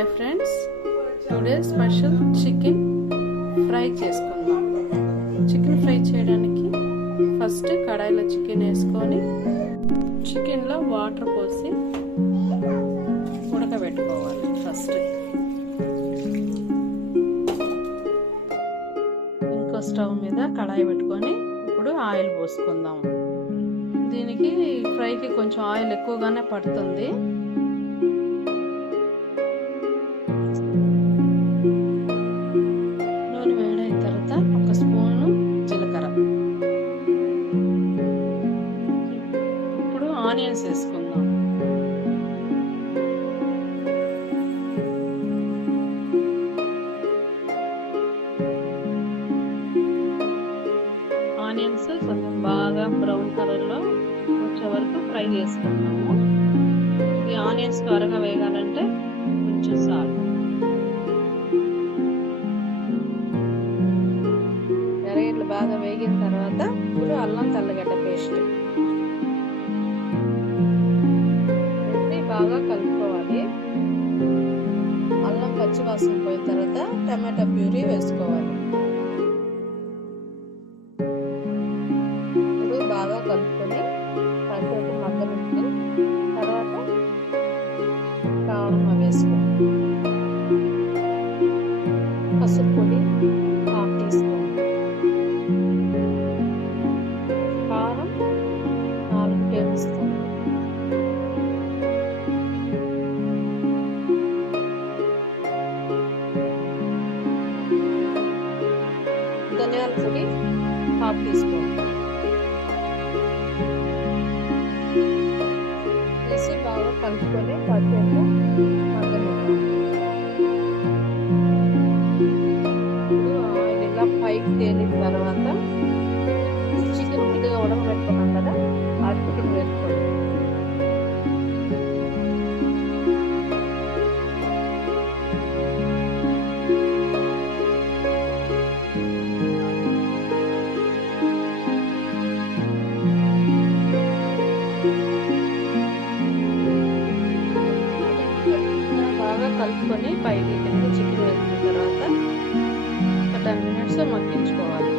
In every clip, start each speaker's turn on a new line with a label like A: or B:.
A: Hi friends today special chicken fry చేసుకుందాం. Chicken fry చేయడానికి first కడాయిలో చికెన్ వేసుకొని చికెన్లో వాటర్ పోసి ఉడకబెట్టుకోవాలి ఫస్ట్ ఇంకో స్టవ్ మీద కడాయి పెట్టుకొని ఇప్పుడు ఆయిల్ పోసుకుందాం. దీనికి ఫ్రైకి కొంచెం ఆయిల్ ఎక్కువగానే పడుతుంది. ఆనియన్స్ వేసుకుందాం ఆనియన్స్ కొంచెం బాగా బ్రౌన్ కలర్లో వచ్చే వరకు ఫ్రై చేసుకుందాము. ఈ ఆనియన్స్ త్వరగా వేగాలంటే కొంచెం సాల్ట్. ఎర్రగడ్డలు బాగా వేగిన తర్వాత ఇప్పుడు అల్లం తెల్లగడ్డ పేస్ట్. టమాటా ప్యూరీ వేసుకోవాలి. ఇప్పుడు బాగా కలుపుకొని కాసేపు మగ్గనిచ్చి తర్వాత కారం వేసుకోవాలి. పసుపు పొడి హాఫ్ టీ స్పూన్. కారం నాలుగు టేబుల్ స్పూన్. ధనియాల పొడి హాఫ్ టీ స్పూన్ వేసి బాగా కలుపుకొని కాసేపు కలుపుకొని పైకి కింద చికెన్ వేసిన తర్వాత ఒక టెన్ మినిట్స్ మగ్గించుకోవాలి.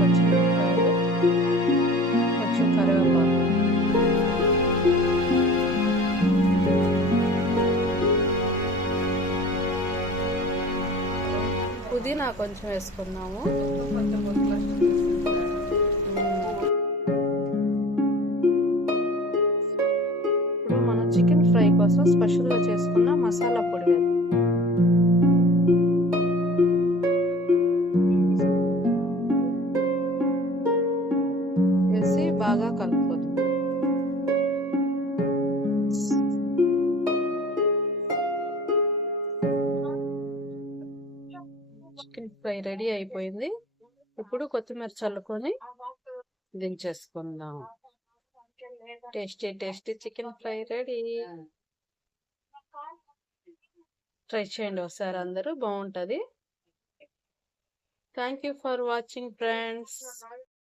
A: పచ్చిమిరపకాయలు కొంచెం కరివేపాకు. పుదీనా కొంచెం వేసుకున్నాము చికెన్ ఫ్రై కోసం స్పెషల్గా చేసుకున్న మసాలా పొడి వేసి బాగా కలుపుకోదు చికెన్ ఫ్రై రెడీ అయిపోయింది. ఇప్పుడు కొత్తిమీర చల్లుకొని దించేసుకుందాం. Tasty tasty chicken fry ready. Try చేయండి ఒకసారి అందరూ బాగుంటుంది. Thank you for watching friends